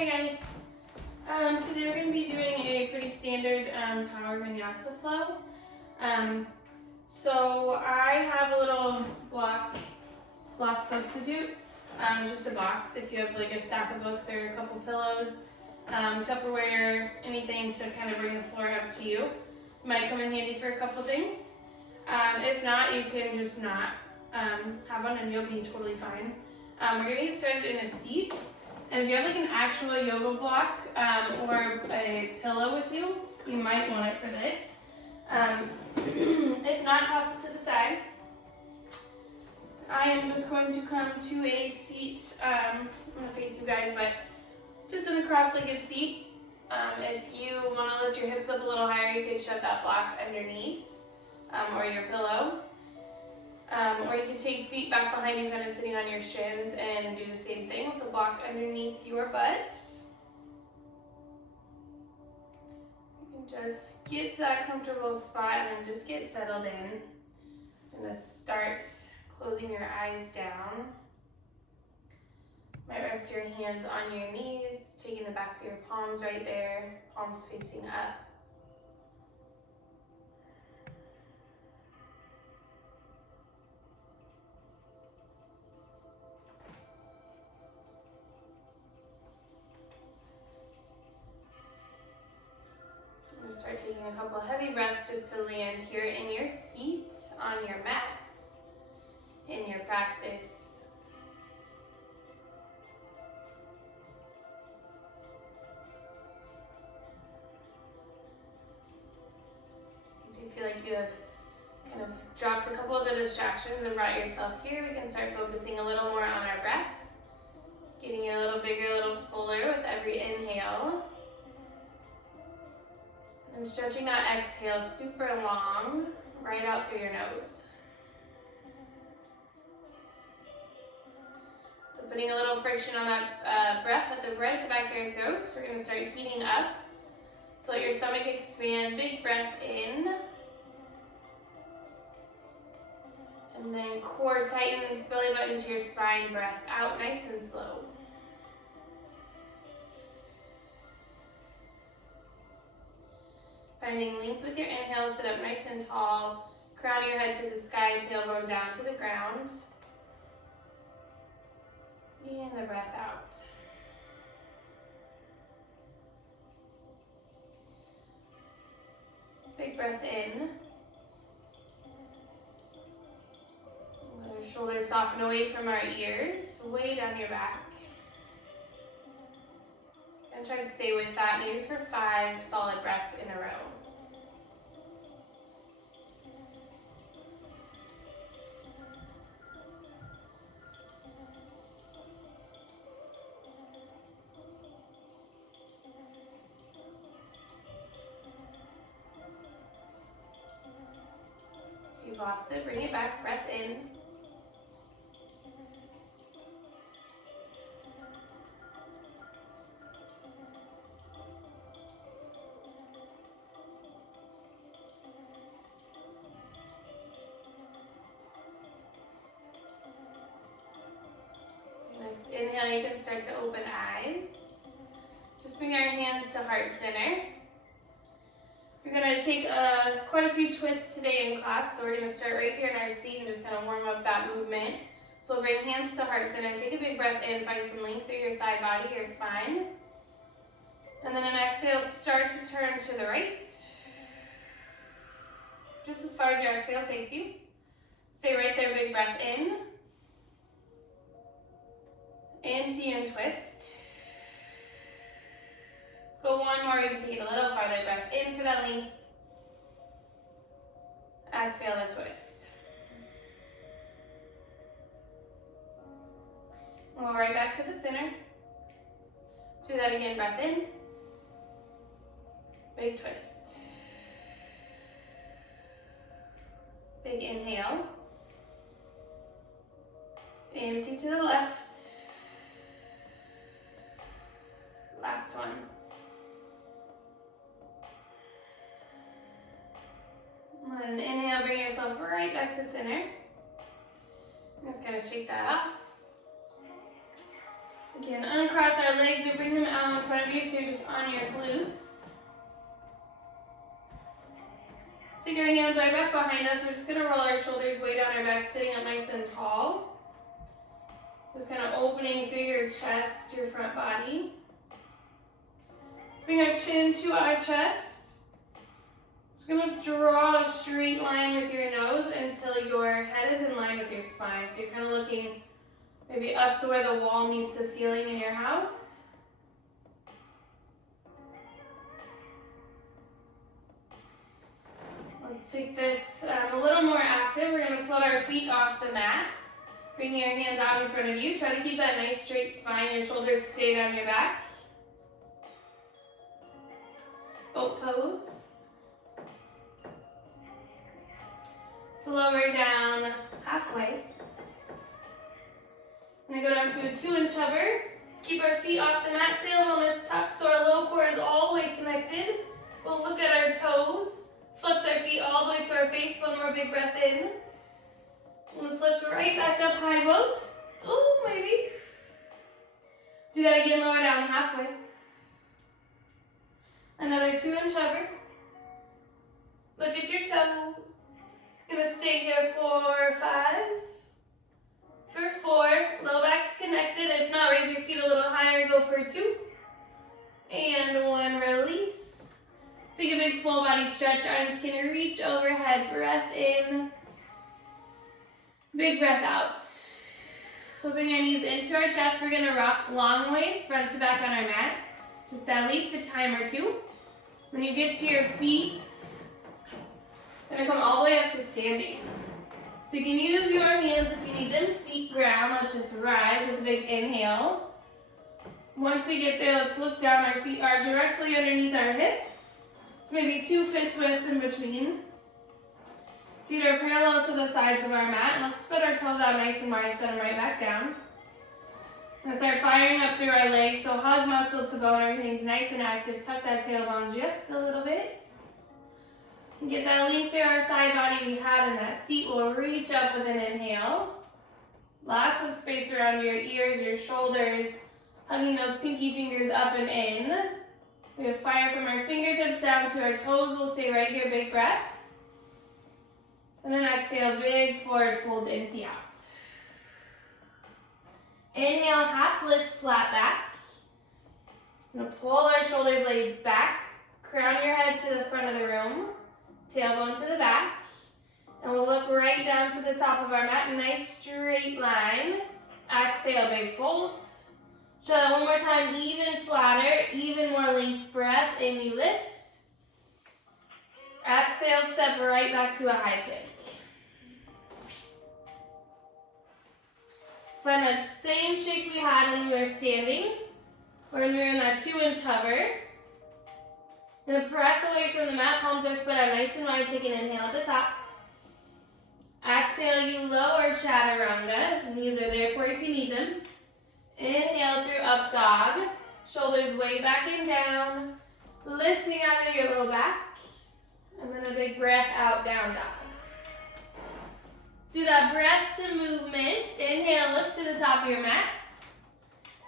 Hi guys. Today we're going to be doing a pretty standard power Vinyasa flow. So I have a little block substitute. It's just a box. If you have like a stack of books or a couple pillows, Tupperware, anything to kind of bring the floor up to you. Might come in handy for a couple things. If not, you can just not have one and you'll be totally fine. We're going to get started in a seat. And if you have like an actual yoga block or a pillow with you, you might want it for this. If not, toss it to the side. I am just going to come to a seat. I'm going to face you guys, but just in a cross-legged seat. If you want to lift your hips up a little higher, you can shove that block underneath or your pillow. Or you can take feet back behind you, kind of sitting on your shins, and do the same thing with the block underneath your butt. You can just get to that comfortable spot and then just get settled in. I'm going to start closing your eyes down. Might rest your hands on your knees, taking the backs of your palms right there, palms facing up. Start taking a couple heavy breaths just to land here in your seat, on your mat, in your practice. As you feel like you have kind of dropped a couple of the distractions and brought yourself here, we can start focusing a little more on our breath, getting it a little bigger, a little fuller with every inhale. And stretching that exhale super long, right out through your nose. So putting a little friction on that breath at the right at the back of your throat. So we're going to start heating up. So let your stomach expand, big breath in. And then core tightens, belly button to your spine, breath out nice and slow. Finding length with your inhale, sit up nice and tall, crown your head to the sky, tailbone down to the ground. And the breath out. Big breath in. Let our shoulders soften away from our ears, way down your back. And try to stay with that maybe for 5 solid breaths in a row. If you've lost it, bring it back, breath in. Next inhale, you can start to open eyes. Just bring our hands to heart center. We're going to take quite a few twists today in class, so we're going to start right here in our seat and just kind of warm up that movement. So we'll bring hands to heart center, take a big breath in, find some length through your side body, your spine. And then an exhale, start to turn to the right. Just as far as your exhale takes you. Stay right there, big breath in. Empty and twist. Let's go one more. You can take it a little farther. Breath in for that length. Exhale to twist. We'll go right back to the center. Let's do that again. Breath in. Big twist. Big inhale. Empty to the left. Last one. And an inhale, bring yourself right back to center. Just kind of shake that off. Again, uncross our legs or bring them out heavy, so you're just on your glutes. Stick your hands right back behind us. We're just gonna roll our shoulders way down our back, sitting up nice and tall. Just kind of opening through your chest, your front body. Let's bring our chin to our chest. Just gonna draw a straight line with your nose until your head is in line with your spine. So you're kind of looking maybe up to where the wall meets the ceiling in your house. Let's take this a little more active. We're gonna float our feet off the mat. Bring your hands out in front of you. Try to keep that nice straight spine. Your shoulders stay down your back. Boat pose. So lower down halfway. I'm going to go down to a 2-inch hover. Keep our feet off the mat. Tailbone is tucked so our low core is all the way connected. We'll look at our toes. Let's flex our feet all the way to our face. One more big breath in. Let's lift right back up, high boat. Ooh, maybe. Do that again, lower down halfway. Another 2-inch hover. Look at your toes. Gonna stay here for 5. For 4. Low back's connected. If not, raise your feet a little higher. Go for 2. And 1, release. Take a big full body stretch. Arms can reach overhead. Breath in. Big breath out. Flipping our knees into our chest. We're gonna rock long ways, front to back on our mat. Just at least a time or 2. When you get to your feet, you're gonna come all the way up to standing. So you can use your hands if you need them. Feet ground. Let's just rise with a big inhale. Once we get there, let's look down. Our feet are directly underneath our hips. So maybe 2 fist widths in between. Feet are parallel to the sides of our mat. And let's spread our toes out nice and wide, set them right back down. And start firing up through our legs. So hug muscle to bone, everything's nice and active. Tuck that tailbone just a little bit. And get that length through our side body we had in that seat. We'll reach up with an inhale. Lots of space around your ears, your shoulders. Hugging those pinky fingers up and in. We have fire from our fingertips down to our toes. We'll stay right here, big breath. And then exhale, big forward fold, empty out. Inhale, half lift, flat back. I'm gonna pull our shoulder blades back. Crown your head to the front of the room. Tailbone to the back. And we'll look right down to the top of our mat. Nice straight line. Exhale, big fold. Try that one more time, even flatter, even more length breath. In you lift. Exhale, step right back to a high plank. Find that same shape we had when we were standing, or when we were in that 2-inch hover. Gonna press away from the mat, palms are spread out nice and wide. Take an inhale at the top. Exhale, you lower chaturanga. Knees are there for you if you need them. Inhale through up dog. Shoulders way back and down. Lifting out of your low back. And then a big breath out, down dog. Do that breath to movement. Inhale, look to the top of your mat.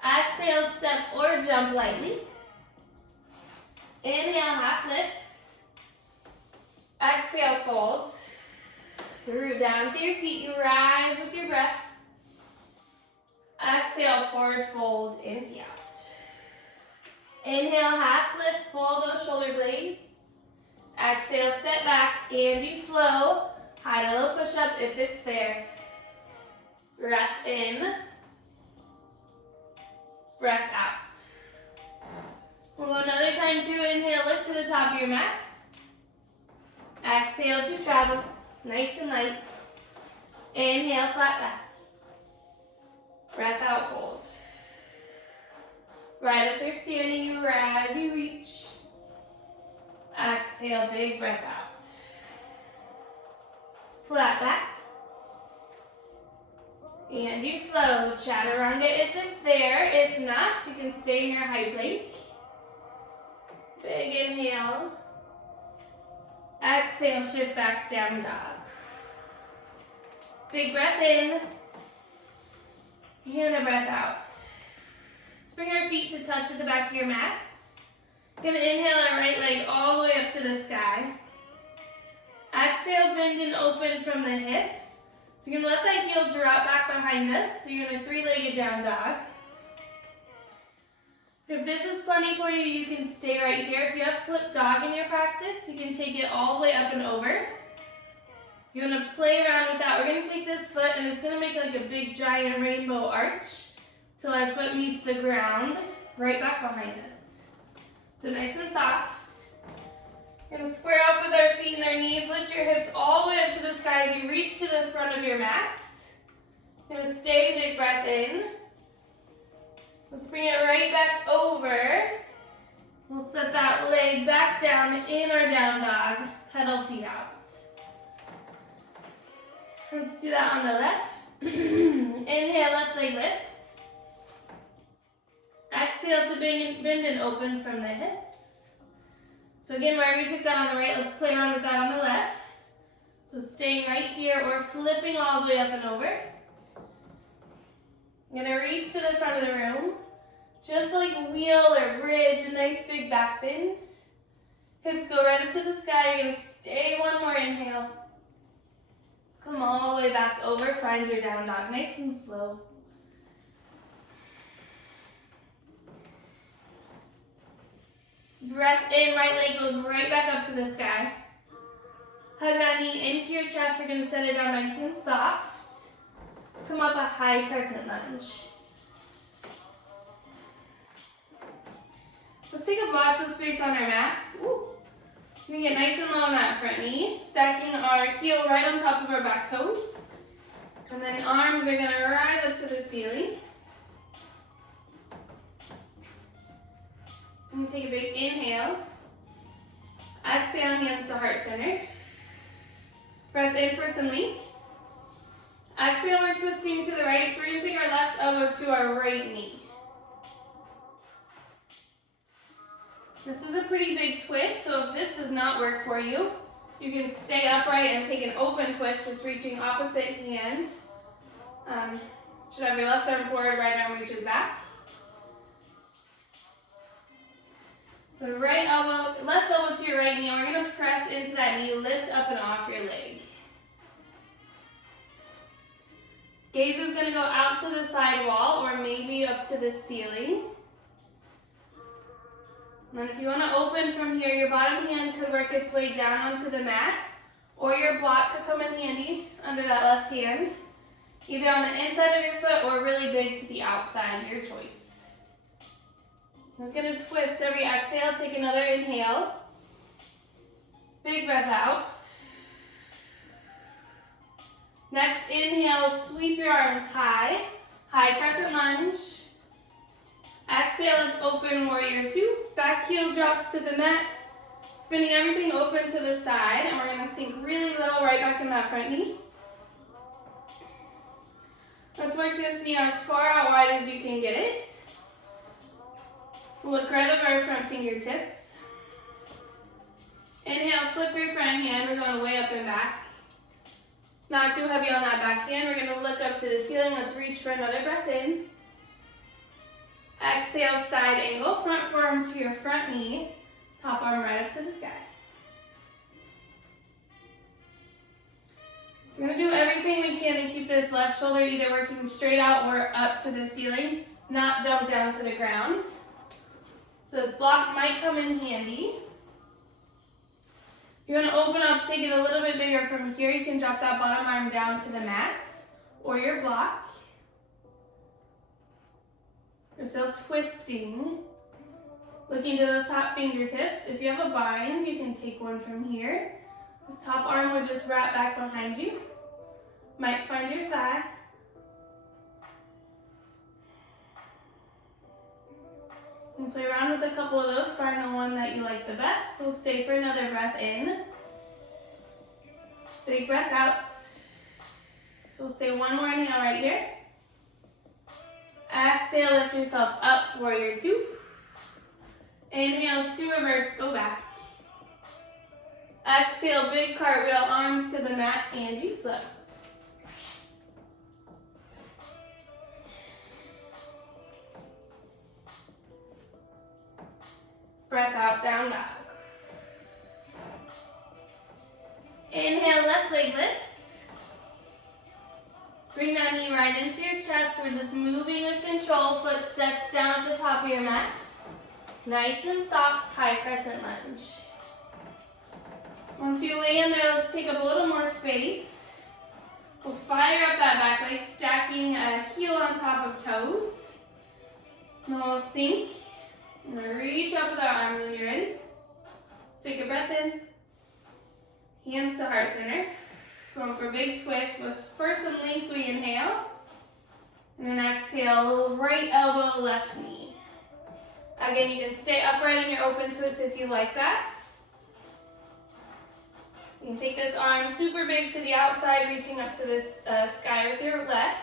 Exhale, step or jump lightly. Inhale, half lift. Exhale, fold. Root down through your feet. You rise with your breath. Exhale, forward fold, empty out. Inhale, half lift. Pull those shoulder blades. Exhale, step back, and you flow. High to low push up if it's there. Breath in. Breath out. We'll go another time through. Inhale, lift to the top of your mat. Exhale to travel. Nice and light. Inhale, flat back. Breath out, fold. Right up there, standing, you rise, you reach. Exhale, big breath out. Flat back. And you flow with chaturanga if it's there. If not, you can stay in your high plank. Big inhale. Exhale, shift back, down dog. Big breath in. And a breath out. Let's Let's bring our feet to touch at the back of your mat. Gonna inhale our right leg all the way up to the sky. Exhale, bend and open from the hips. So you're gonna let that heel drop back behind us. So you're gonna three-legged down dog. If this is plenty for you, you can stay right here. If you have flip dog in your practice, you can take it all the way up and over. If you want to play around with that, we're going to take this foot and it's going to make like a big giant rainbow arch till our foot meets the ground right back behind us. So nice and soft. We're going to square off with our feet and our knees. Lift your hips all the way up to the sky as you reach to the front of your mat. You're going to stay, big breath in. Let's bring it right back over. We'll set that leg back down in our down dog. Pedal feet out. Let's do that on the left. Inhale, left leg lifts. Exhale to bend and open from the hips. So again, wherever you took that on the right, let's play around with that on the left. So staying right here or flipping all the way up and over. I'm gonna reach to the front of the room. Just like wheel or bridge, a nice big back bend. Hips go right up to the sky. You're gonna stay one more inhale. Come all the way back over, find your down dog, nice and slow. Breath in, right leg goes right back up to the sky. Hug that knee into your chest. We're gonna set it down nice and soft. Come up a high crescent lunge. Let's take up lots of space on our mat. Ooh. We can get nice and low on that front knee, stacking our heel right on top of our back toes. And then arms are gonna rise up to the ceiling. And take a big inhale. Exhale, hands to heart center. Breath in for some length. Exhale, we're twisting to the right, so we're going to take our left elbow to our right knee. This is a pretty big twist, so if this does not work for you, you can stay upright and take an open twist, just reaching opposite hand. Should have your left arm forward, right arm reaches back. The left elbow to your right knee, and we're going to press into that knee, lift up and off your leg. Gaze is going to go out to the side wall or maybe up to the ceiling. And then if you want to open from here, your bottom hand could work its way down onto the mat, or your block could come in handy under that left hand, either on the inside of your foot or really big to the outside, your choice. I'm just going to twist every exhale, take another inhale. Big breath out. Next inhale, sweep your arms high, high crescent lunge. Exhale, let's open warrior two. Back heel drops to the mat, spinning everything open to the side, and we're gonna sink really low right back in that front knee. Let's work this knee as far out wide as you can get it. Look right over our front fingertips. Inhale, flip your front hand, we're going way up and back. Not too heavy on that back hand. We're going to look up to the ceiling. Let's reach for another breath in. Exhale, side angle. Front forearm to your front knee. Top arm right up to the sky. So we're going to do everything we can to keep this left shoulder either working straight out or up to the ceiling, not dump down to the ground. So this block might come in handy. If you want to open up, take it a little bit bigger from here, you can drop that bottom arm down to the mat or your block. You're still twisting, looking to those top fingertips. If you have a bind, you can take one from here. This top arm would just wrap back behind you. Might find your thigh. You can play around with a couple of those, find the one that you like the best. So stay for another breath in. Big breath out. We'll stay one more inhale right here. Exhale, lift yourself up, warrior two. Inhale, two, reverse, go back. Exhale, big cartwheel, arms to the mat, and you flip. Breath out, down dog. Inhale, left leg lifts. Bring that knee right into your chest. We're just moving with control. Foot steps down at the top of your mat. Nice and soft, high crescent lunge. Once you land there, let's take up a little more space. We'll fire up that back leg, stacking a heel on top of toes. And then we'll sink and reach up with our arms when you're ready. Take a breath in. Hands to heart center. Going for a big twist with first some length, we inhale. And then exhale, right elbow, left knee. Again, you can stay upright in your open twist if you like that. You can take this arm super big to the outside, reaching up to this sky with your left.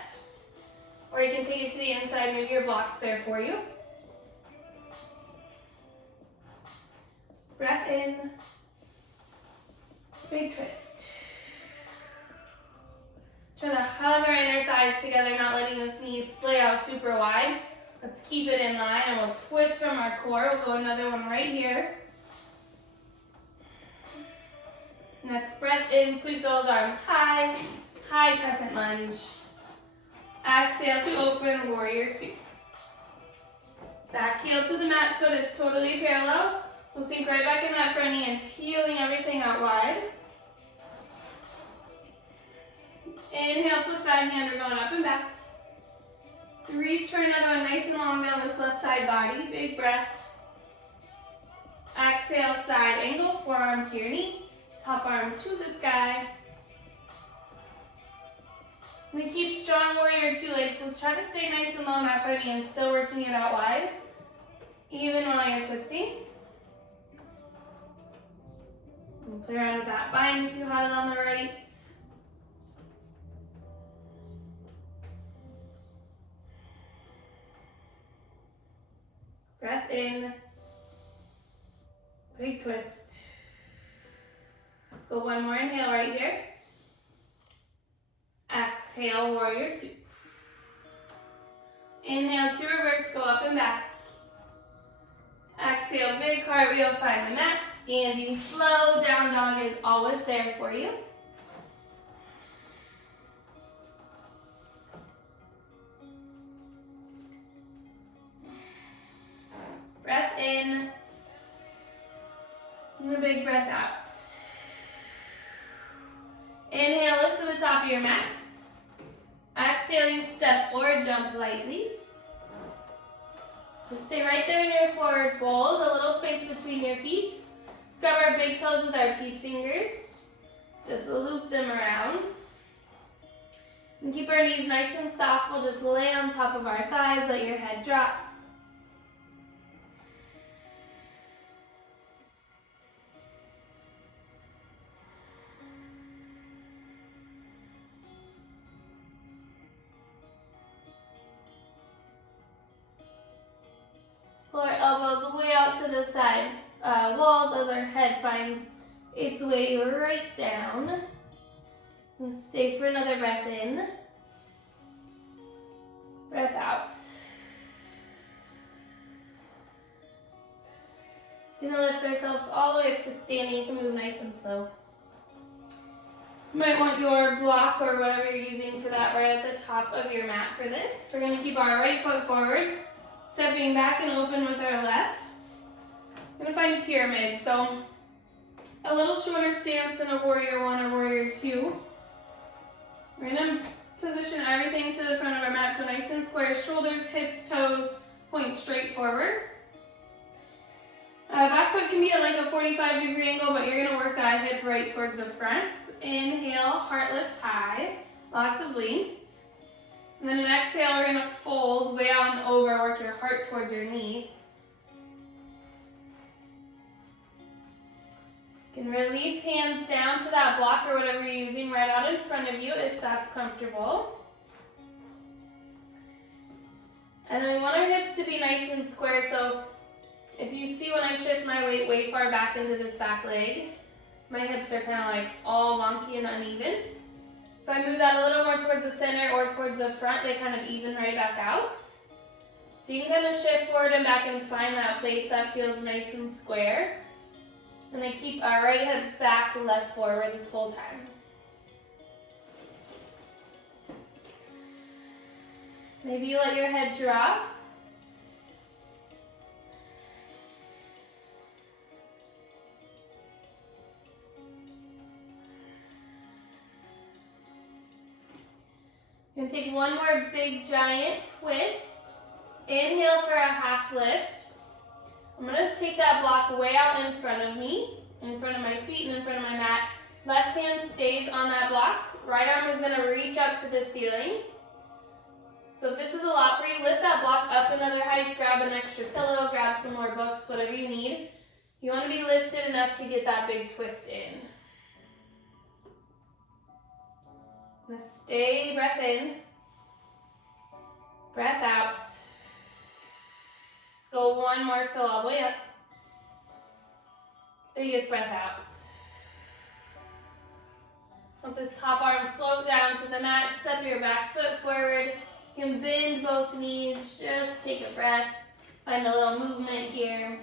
Or you can take it to the inside, move your blocks there for you. Breath in. Big twist. Try to hug our inner thighs together, not letting this knee splay out super wide. Let's keep it in line and we'll twist from our core. We'll go another one right here. Next breath in, sweep those arms high, high crescent lunge. Exhale to open, warrior two. Back heel to the mat, foot is totally parallel. We'll sink right back in that front knee and peeling everything out wide. Inhale, flip that hand, we're going up and back. So reach for another one, nice and long down this left side body. Big breath. Exhale, side angle, forearm to your knee. Top arm to the sky. And we keep strong warrior two legs. So let's try to stay nice and low on that front knee and still working it out wide. Even while you're twisting. And play around with that bind if you had it on the right. Breath in. Big twist. Let's go one more inhale right here. Exhale, warrior two. Inhale to reverse, go up and back. Exhale, big cartwheel, find the mat. And you flow, down dog is always there for you. Breath in. And a big breath out. Inhale, lift to the top of your mat. Exhale, you step or jump lightly. Just stay right there in your forward fold, a little space between your feet. Let's grab our big toes with our peace fingers. Just loop them around. And keep our knees nice and soft. We'll just lay on top of our thighs, let your head drop. Pull our elbows way out to the side walls as our head finds its way right down. And stay for another breath in. Breath out. Just gonna lift ourselves all the way up to standing. You can move nice and slow. You might want your block or whatever you're using for that right at the top of your mat for this. We're gonna keep our right foot forward. Stepping back and open with our left. I'm going to find pyramid. So a little shorter stance than a warrior one or warrior two. We're going to position everything to the front of our mat. So nice and square, shoulders, hips, toes, point straight forward. Back foot can be at like a 45-degree angle, but you're going to work that hip right towards the front. Inhale, heart lifts high, lots of length. And then an exhale, we're going to fold way out and over, work your heart towards your knee. You can release hands down to that block or whatever you're using right out in front of you if that's comfortable. And then we want our hips to be nice and square, so if you see when I shift my weight way far back into this back leg, my hips are kind of like all wonky and uneven. If I move that a little more towards the center or towards the front, they kind of even right back out. So So you can kind of shift forward and back and find that place that feels nice and square. And then keep our right hip back, left forward this whole time. Maybe you let your head drop. You're going to take one more big giant twist. Inhale for a half lift. I'm going to take that block way out in front of me, in front of my feet and in front of my mat. Left hand stays on that block. Right arm is going to reach up to the ceiling. So if this is a lot for you, lift that block up another height, grab an extra pillow, grab some more books, whatever you need. You want to be lifted enough to get that big twist in. I'm going to stay, breath in, breath out. Let's go one more, fill all the way up. Biggest breath out. Let this top arm float down to the mat, step your back foot forward. You can bend both knees, just take a breath. Find a little movement here.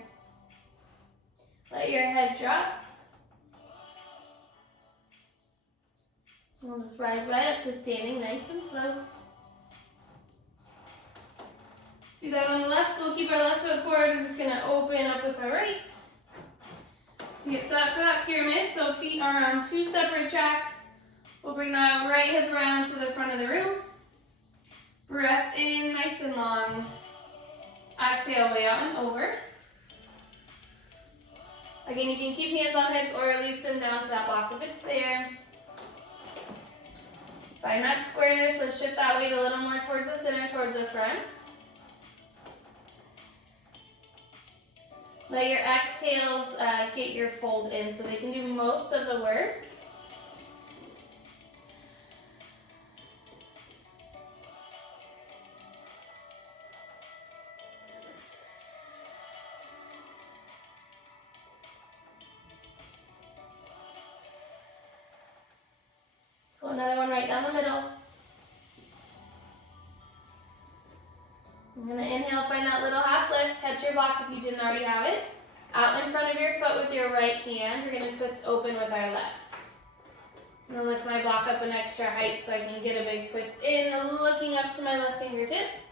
Let your head drop. We'll just rise right up to standing, nice and slow. See that on the left, so we'll keep our left foot forward. We're just going to open up with our right. You get set up for that pyramid, so feet are on two separate tracks. We'll bring that right hip around to the front of the room. Breath in, nice and long. Exhale, way out and over. Again, you can keep hands on hips or release them down to that block if it's there. Find that squareness, so shift that weight a little more towards the center, towards the front. Let your exhales get your fold in so they can do most of the work. Go another one right down the middle. I'm going to inhale, find that little half lift, catch your block if you didn't already have it. Out in front of your foot with your right hand, we're going to twist open with our left. I'm going to lift my block up an extra height so I can get a big twist in, looking up to my left fingertips.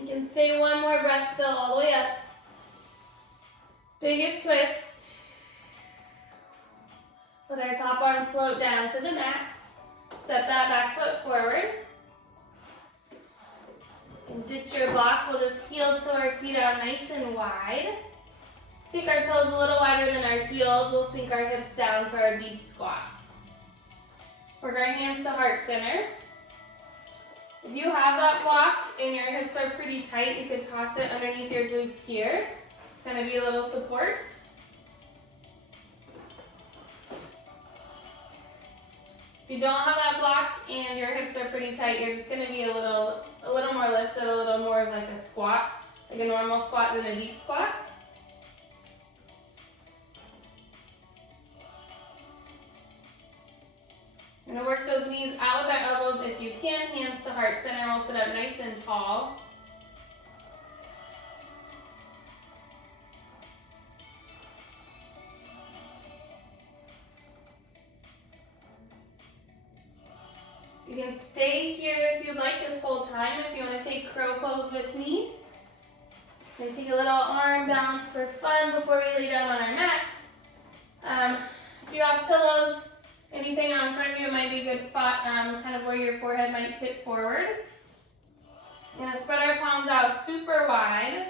You can stay one more breath, fill all the way up. Biggest twist. Let our top arm float down to the mat. Step that back foot forward. And ditch your block. We'll just heel toe our feet out nice and wide. Sink our toes a little wider than our heels. We'll sink our hips down for our deep squat. Work our hands to heart center. If you have that block and your hips are pretty tight, you could toss it underneath your glutes here. It's going to be a little support. If you don't have that block and your hips are pretty tight, you're just going to be a little more lifted, a little more of like a squat, like a normal squat than a deep squat. We're going to work those knees out with our elbows if you can, hands to heart center. We'll sit up nice and tall. You can stay here if you'd like this whole time. If you want to take crow pose with me. I'm going to take a little arm balance for fun before we lay down on our mats. If you have pillows, anything out in front of you, it might be a good spot, kind of where your forehead might tip forward. We're going to spread our palms out super wide.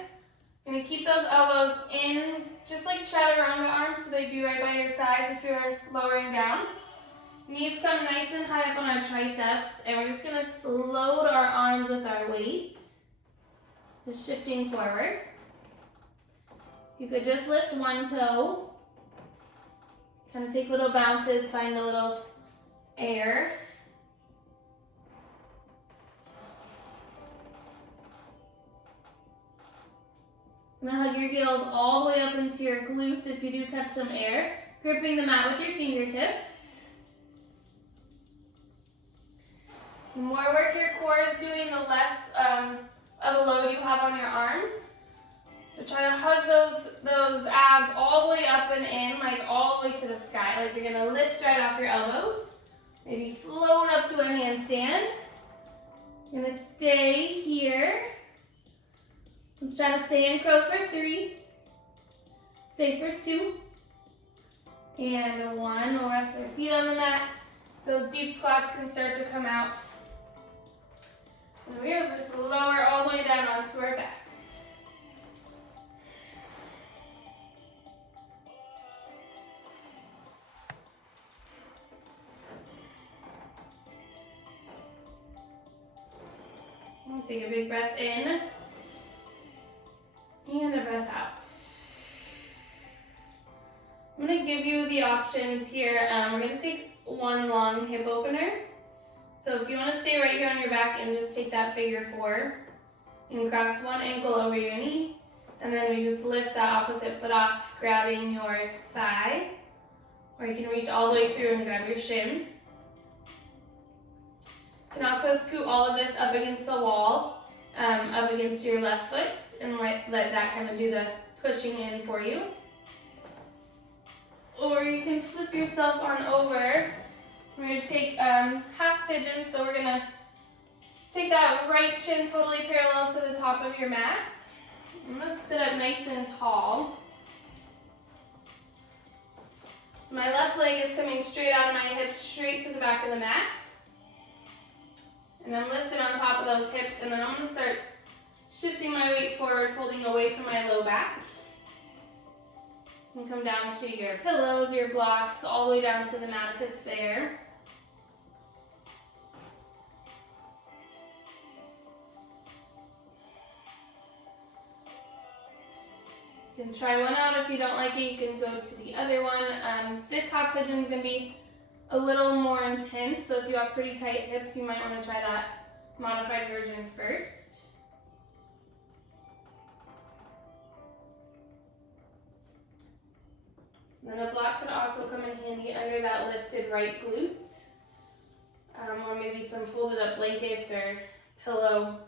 We're going to keep those elbows in, just like chaturanga arms, so they'd be right by your sides if you're lowering down. Knees come nice and high up on our triceps, and we're just going to load our arms with our weight. Just shifting forward. You could just lift one toe. Kind of take little bounces, find a little air. I'm going to hug your heels all the way up into your glutes if you do catch some air. Gripping the mat with your fingertips. The more work your core is doing, the less of a load you have on your arms. So try to hug those abs all the way up and in, like all the way to the sky. Like you're gonna lift right off your elbows. Maybe float up to a handstand. You're gonna stay here. Let's try to stay in crow for 3. Stay for 2. And 1. We'll rest our feet on the mat. Those deep squats can start to come out. And we'll just lower all the way down onto our backs. We'll take a big breath in. And a breath out. I'm going to give you the options here. We're going to take one long hip opener. So if you want to stay right here on your back and just take that figure 4, you can cross one ankle over your knee, and then we just lift that opposite foot off, grabbing your thigh, or you can reach all the way through and grab your shin. You can also scoot all of this up against the wall, up against your left foot, and let that kind of do the pushing in for you. Or you can flip yourself on over. We're going to take half pigeon, so we're going to take that right shin totally parallel to the top of your mat. I'm going to sit up nice and tall. So my left leg is coming straight out of my hips, straight to the back of the mat. And I'm lifted on top of those hips, and then I'm going to start shifting my weight forward, folding away from my low back. And come down to your pillows, your blocks, all the way down to the mat if it's there. You can try one out. If you don't like it, you can go to the other one. This half pigeon is going to be a little more intense, so if you have pretty tight hips, you might want to try that modified version first. Then a block could also come in handy under that lifted right glute, or maybe some folded up blankets or pillow.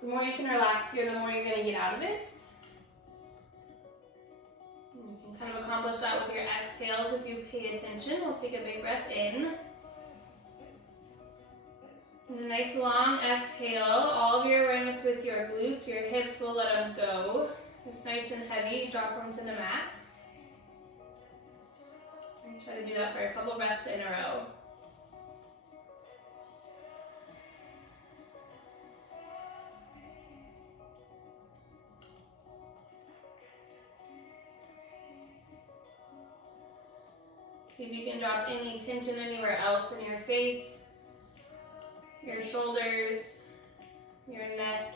The more you can relax here, the more you're going to get out of it. And you can kind of accomplish that with your exhales if you pay attention. We'll take a big breath in. And a nice long exhale. All of your awareness with your glutes, your hips will let them go. Just nice and heavy, drop them to the mat. And try to do that for a couple breaths in a row. See if you can drop any tension anywhere else in your face, your shoulders, your neck.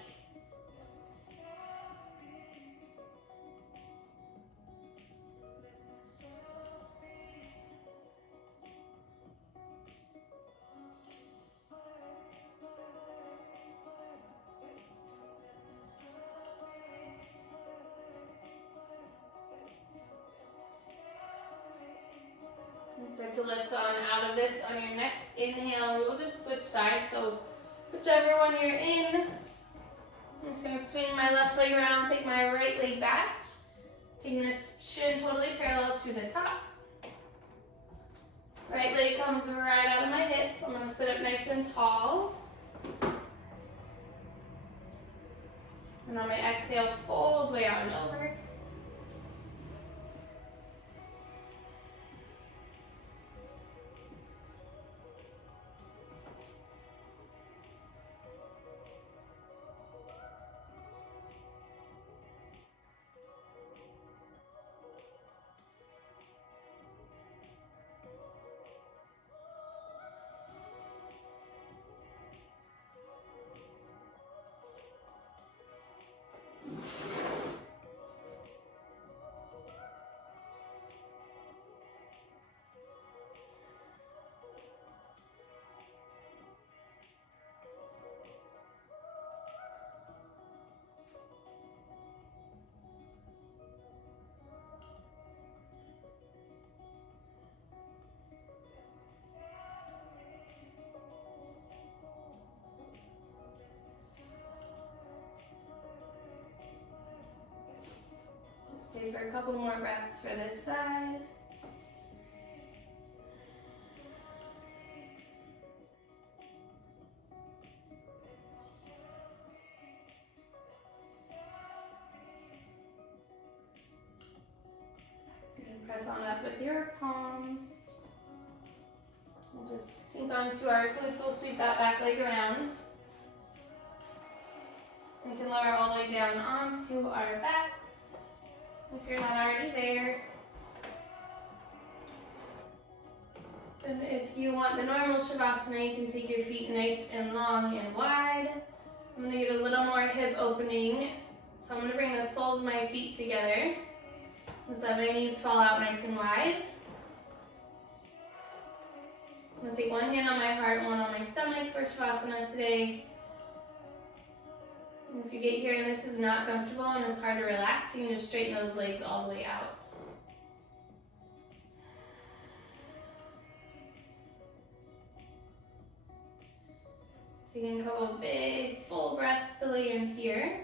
Start to lift on out of this on your next inhale. We'll just switch sides. So whichever one you're in, I'm just going to swing my left leg around, take my right leg back, taking this shin totally parallel to the top. Right leg comes right out of my hip. I'm going to sit up nice and tall. And on my exhale, fold way out and over. Stay for a couple more breaths for this side. And press on up with your palms. We'll just sink onto our glutes. We'll sweep that back leg around. We can lower all the way down onto our backs if you're not already there. And if you want the normal Shavasana, you can take your feet nice and long and wide. I'm going to get a little more hip opening. So I'm going to bring the soles of my feet together so that my knees fall out nice and wide. I'm going to take one hand on my heart and one on my stomach for Shavasana today. And if you get here and this is not comfortable and it's hard to relax, you can just straighten those legs all the way out. So you can couple big full breaths to land here.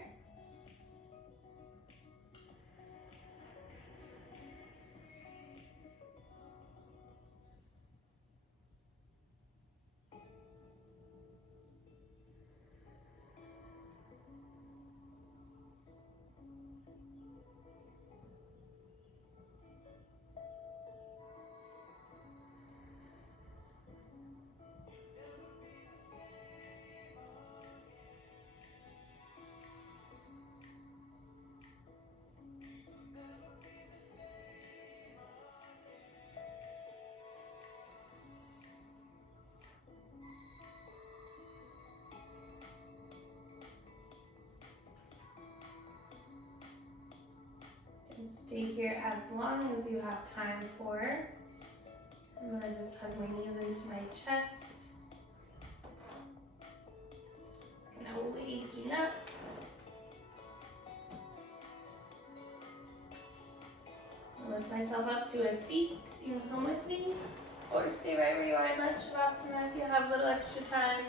And stay here as long as you have time for. I'm going to just hug my knees into my chest. Just kind of waking up. I'll lift myself up to a seat. You can come with me or stay right where you are in that Shavasana if you have a little extra time.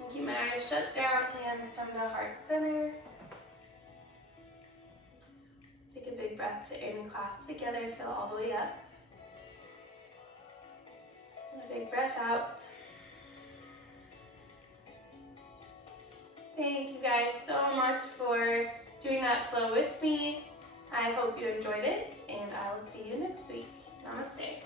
And keep my eyes shut down, hands come to heart center. Take a big breath to in class together, fill all the way up. And a big breath out. Thank you guys so much for doing that flow with me. I hope you enjoyed it, and I will see you next week. Namaste.